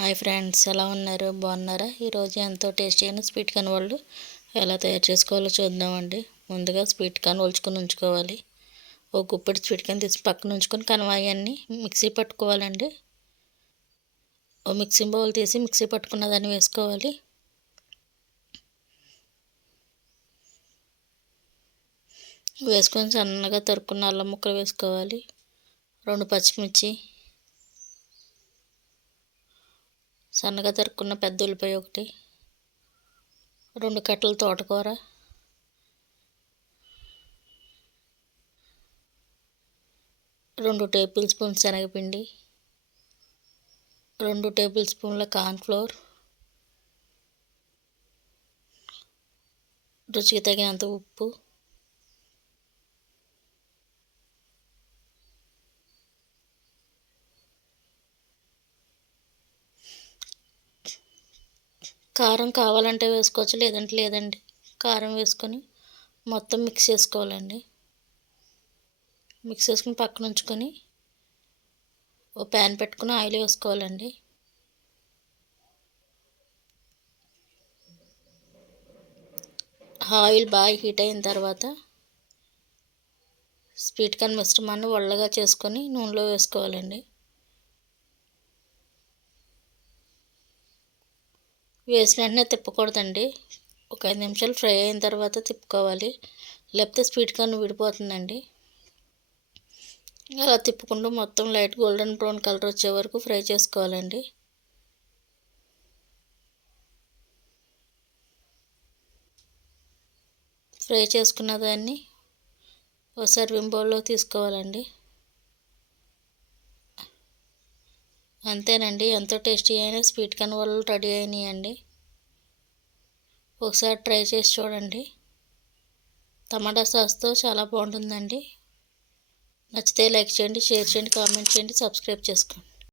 Hi friends ఎలా ఉన్నారు? బాగున్నారా? ఈరోజు ఎంతో టేస్టీ అయిన స్వీట్ కన్ వాళ్ళు ఎలా తయారు చేసుకోవాలో చూద్దామండి. ముందుగా స్వీట్ కన్ ఒలుచుకొని ఉంచుకోవాలి. ఒక గుప్పటి స్వీట్ కన్ తీసి పక్కన ఉంచుకొని కనవాయన్ని మిక్సీ పట్టుకోవాలండి. ఓ మిక్సీ బౌల్ తీసి మిక్సీ పట్టుకున్న దాన్ని వేసుకోవాలి. వేసుకొని సన్నగా తరుక్కున్న అల్లం ముక్కలు వేసుకోవాలి. రెండు పచ్చిమిర్చి సన్నగా తరుక్కున్న పెద్ద ఉల్లిపాయ ఒకటి రెండు కట్టలు తోటకూర రెండు టేబుల్ స్పూన్ శనగపిండి రెండు టేబుల్ స్పూన్ల కార్న్ఫ్లోర్ రుచికి తగినంత ఉప్పు కారం కావాలంటే వేసుకోవచ్చు లేదంటే లేదండి. కారం వేసుకొని మొత్తం మిక్స్ చేసుకోవాలండి. మిక్స్ చేసుకుని పక్కన ఉంచుకొని ఓ ప్యాన్ పెట్టుకుని ఆయిల్ వేసుకోవాలండి. ఆయిల్ బాగా హీట్ అయిన తర్వాత స్వీట్ కార్న్ మిశ్రమాన్ని వల్లగా చేసుకొని నూనెలో వేసుకోవాలండి. వేసిన వెంటనే తిప్పకూడదండి. ఒక ఐదు నిమిషాలు ఫ్రై అయిన తర్వాత తిప్పుకోవాలి. లేకపోతే స్వీట్ కార్న్ విడిపోతుందండి. అలా తిప్పుకుంటూ మొత్తం లైట్ గోల్డెన్ బ్రౌన్ కలర్ వచ్చే వరకు ఫ్రై చేసుకోవాలండి. ఫ్రై చేసుకున్న దాన్ని ఒక సర్వింగ్ బౌల్లో తీసుకోవాలండి. అంతేనండి. ఎంతో టేస్టీ అయిన స్వీట్ కార్న్ రెడీ అయినాయండి. ఒకసారి ట్రై చేసి చూడండి. టమాటా సాస్తో చాలా బాగుంటుందండి. నచ్చితే లైక్ చేయండి షేర్ చేయండి కామెంట్ చేయండి సబ్స్క్రైబ్ చేసుకోండి.